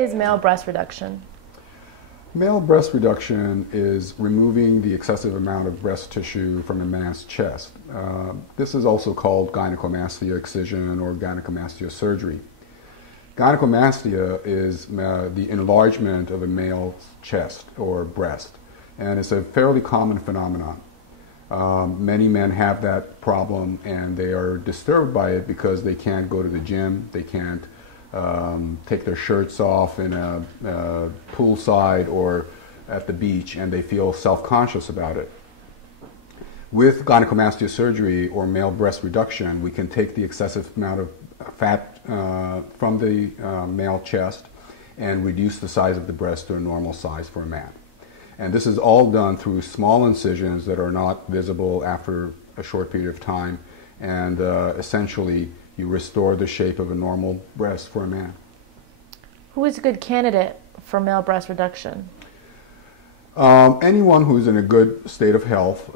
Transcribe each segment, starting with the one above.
is male breast reduction? Male breast reduction is removing the excessive amount of breast tissue from a man's chest. This is also called gynecomastia excision or gynecomastia surgery. Gynecomastia is the enlargement of a male's chest or breast, and it's a fairly common phenomenon. Many men have that problem, and they are disturbed by it because they can't go to the gym, they can't take their shirts off in a poolside or at the beach, and they feel self-conscious about it. With gynecomastia surgery or male breast reduction, we can take the excessive amount of fat from the male chest and reduce the size of the breast to a normal size for a man. And this is all done through small incisions that are not visible after a short period of time, and essentially you restore the shape of a normal breast for a man. Who is a good candidate for male breast reduction? Anyone who's in a good state of health.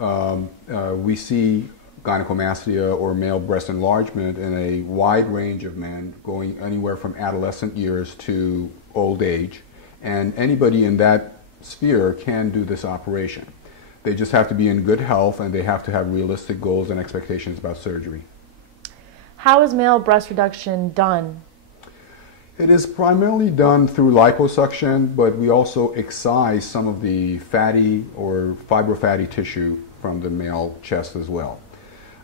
We see gynecomastia or male breast enlargement in a wide range of men, going anywhere from adolescent years to old age, and anybody in that sphere can do this operation. They just have to be in good health, and they have to have realistic goals and expectations about surgery. How is male breast reduction done? It is primarily done through liposuction, but we also excise some of the fatty or fibrofatty tissue from the male chest as well.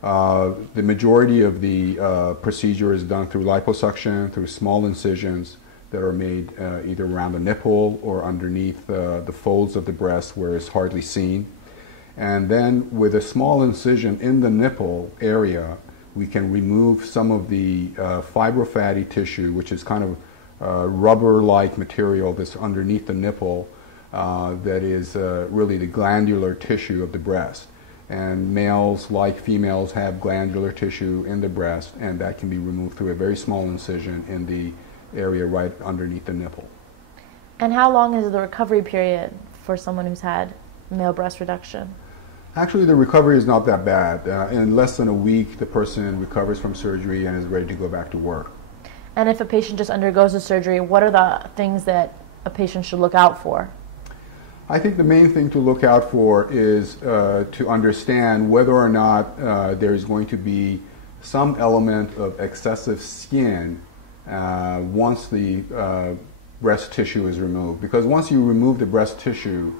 The majority of the procedure is done through liposuction, through small incisions that are made either around the nipple or underneath the folds of the breast where it's hardly seen. And then with a small incision in the nipple area, we can remove some of the fibrofatty tissue, which is kind of rubber-like material that's underneath the nipple that is really the glandular tissue of the breast. And males, like females, have glandular tissue in the breast, and that can be removed through a very small incision in the area right underneath the nipple. And how long is the recovery period for someone who's had male breast reduction? Actually, the recovery is not that bad. In less than a week, the person recovers from surgery and is ready to go back to work. And if a patient just undergoes the surgery, what are the things that a patient should look out for? I think the main thing to look out for is to understand whether or not there is going to be some element of excessive skin once the breast tissue is removed. Because once you remove the breast tissue,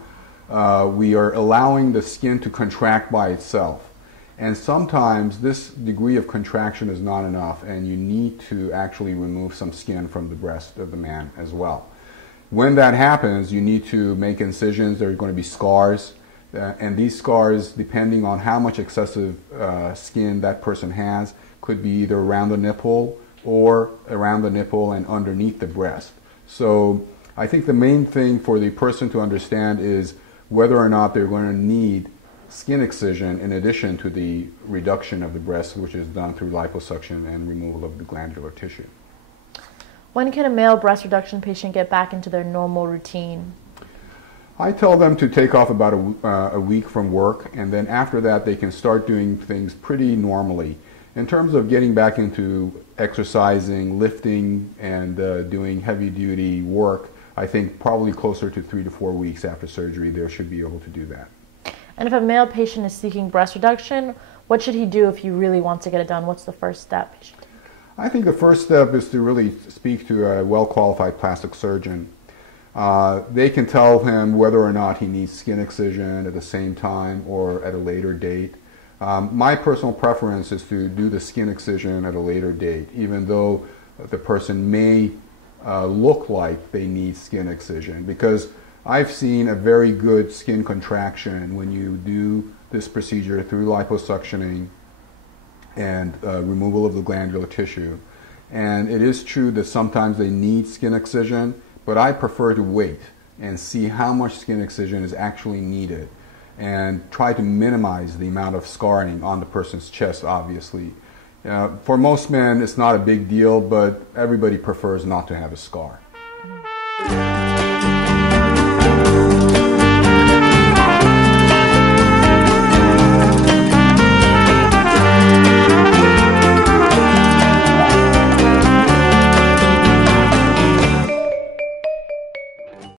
we are allowing the skin to contract by itself. And sometimes this degree of contraction is not enough, and you need to actually remove some skin from the breast of the man as well. When that happens, you need to make incisions. There are going to be scars, and these scars, depending on how much excessive skin that person has, could be either around the nipple or around the nipple and underneath the breast. So I think the main thing for the person to understand is whether or not they're going to need skin excision in addition to the reduction of the breast, which is done through liposuction and removal of the glandular tissue. When can a male breast reduction patient get back into their normal routine? I tell them to take off about a week from work, and then after that they can start doing things pretty normally. In terms of getting back into exercising, lifting, and doing heavy-duty work, I think probably closer to 3 to 4 weeks after surgery they should be able to do that. And if a male patient is seeking breast reduction, what should he do if he really wants to get it done? What's the first step he should take? I think the first step is to really speak to a well-qualified plastic surgeon. They can tell him whether or not he needs skin excision at the same time or at a later date. My personal preference is to do the skin excision at a later date, even though the person may look like they need skin excision, because I've seen a very good skin contraction when you do this procedure through liposuctioning and removal of the glandular tissue. And it is true that sometimes they need skin excision, but I prefer to wait and see how much skin excision is actually needed and try to minimize the amount of scarring on the person's chest, obviously. For most men, it's not a big deal, but everybody prefers not to have a scar.